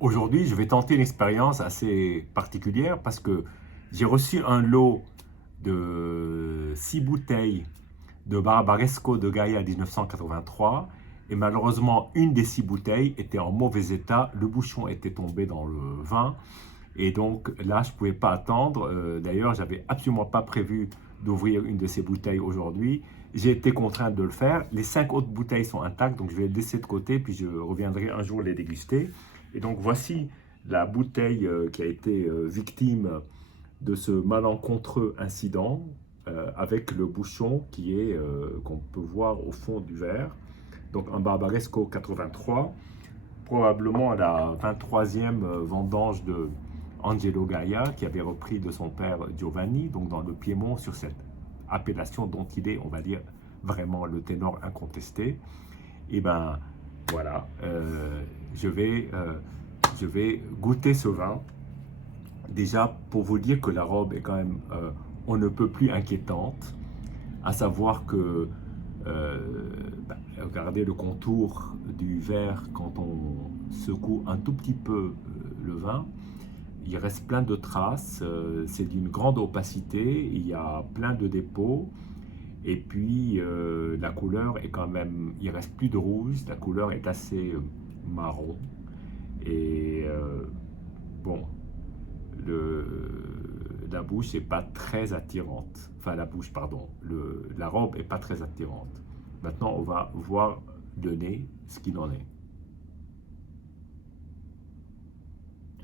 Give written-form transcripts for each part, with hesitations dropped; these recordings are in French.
Aujourd'hui, je vais tenter une expérience assez particulière parce que j'ai reçu un lot de 6 bouteilles de Barbaresco de Gaïa 1983 et malheureusement, une des 6 bouteilles était en mauvais état. Le bouchon était tombé dans le vin et donc là, je ne pouvais pas attendre. D'ailleurs, j'avais absolument pas prévu d'ouvrir une de ces bouteilles aujourd'hui. J'ai été contraint de le faire. Les 5 autres bouteilles sont intactes, donc je vais les laisser de côté, puis je reviendrai un jour les déguster. Et donc voici la bouteille qui a été victime de ce malencontreux incident avec le bouchon qui est qu'on peut voir au fond du verre. Donc un Barbaresco 83, probablement la 23e vendange de Angelo Gaia qui avait repris de son père Giovanni, donc dans le Piémont sur cette appellation dont il est, on va dire, vraiment le ténor incontesté. Et ben voilà, je vais goûter ce vin. Déjà, pour vous dire que la robe est quand même, on ne peut plus inquiétante, à savoir que, euh, regardez le contour du verre quand on secoue un tout petit peu le vin, il reste plein de traces, c'est d'une grande opacité, il y a plein de dépôts, et puis la couleur est quand même, il reste plus de rouge, la couleur est assez marron, et bon, la bouche n'est pas très attirante. Enfin, la bouche, pardon. La robe n'est pas très attirante. Maintenant, on va voir le nez, ce qu'il en est.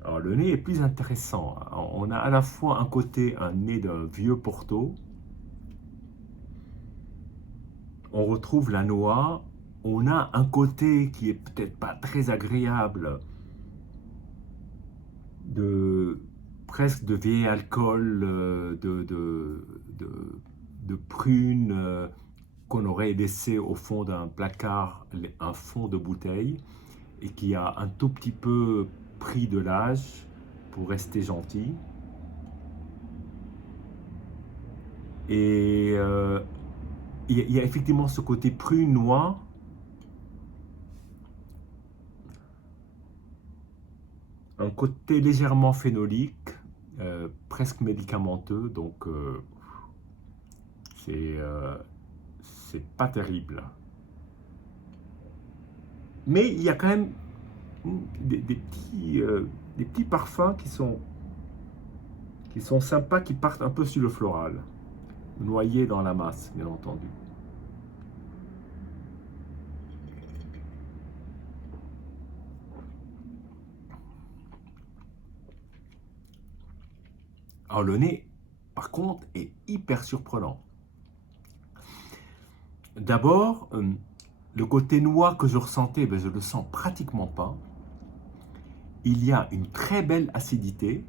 Alors, le nez est plus intéressant. On a à la fois un côté, un nez d'un vieux Porto. On retrouve la noix. On a un côté qui est peut-être pas très agréable de presque de vieil alcool, de prunes qu'on aurait laissé au fond d'un placard, un fond de bouteille, et qui a un tout petit peu pris de l'âge pour rester gentil. Et il y a effectivement ce côté prune noix, un côté légèrement phénolique, presque médicamenteux, donc c'est c'est pas terrible. Mais il y a quand même des petits parfums qui sont sympas, qui partent un peu sur le floral, noyés dans la masse, bien entendu. Alors le nez, par contre, est hyper surprenant. D'abord, le côté noix que je ressentais, ben, je ne le sens pratiquement pas. Il y a une très belle acidité,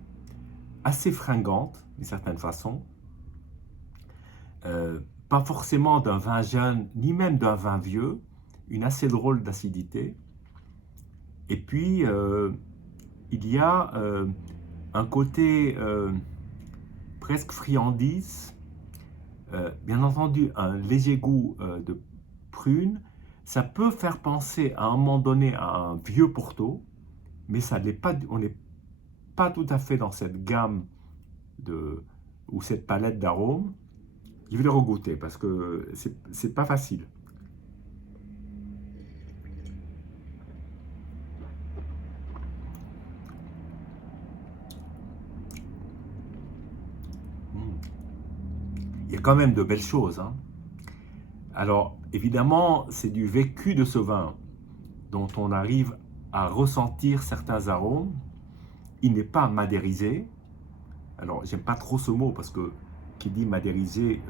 assez fringante d'une certaine façon. Pas forcément d'un vin jeune, ni même d'un vin vieux, une assez drôle d'acidité. Et puis, il y a un côté presque friandise, bien entendu un léger goût de prune. Ça peut faire penser à un moment donné à un vieux Porto, mais ça n'est pas, on n'est pas tout à fait dans cette gamme de, ou cette palette d'arômes. Je vais le regoûter parce que c'est pas facile. Mm. Il y a quand même de belles choses, hein. Alors, évidemment, c'est du vécu de ce vin dont on arrive à ressentir certains arômes. Il n'est pas madérisé. Alors, j'aime pas trop ce mot parce que qui dit madérisé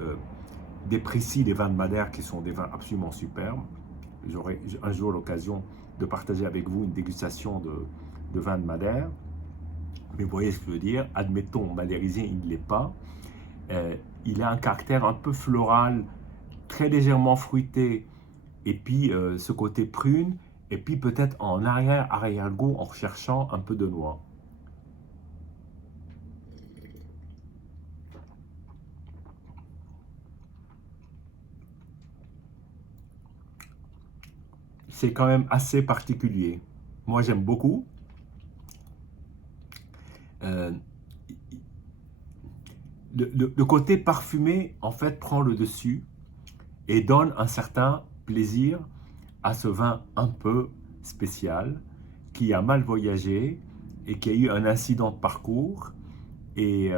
déprécie les vins de Madère qui sont des vins absolument superbes. J'aurai un jour l'occasion de partager avec vous une dégustation de vins de Madère. Mais vous voyez ce que je veux dire. Admettons, madérisé, il ne l'est pas. Euh, il a un caractère un peu floral, très légèrement fruité, et puis ce côté prune, et puis peut-être en arrière-goût en recherchant un peu de noix. C'est quand même assez particulier. Moi j'aime beaucoup, euh, le côté parfumé, en fait, prend le dessus et donne un certain plaisir à ce vin un peu spécial, qui a mal voyagé et qui a eu un incident de parcours. Et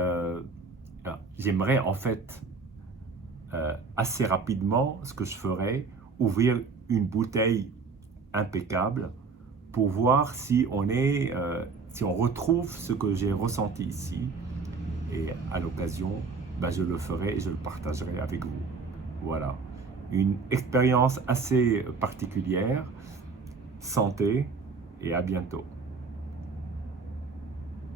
j'aimerais en fait assez rapidement, ce que je ferais, ouvrir une bouteille impeccable pour voir si si on retrouve ce que j'ai ressenti ici. Et à l'occasion, ben, je le ferai et je le partagerai avec vous. Voilà. Une expérience assez particulière. Santé et à bientôt.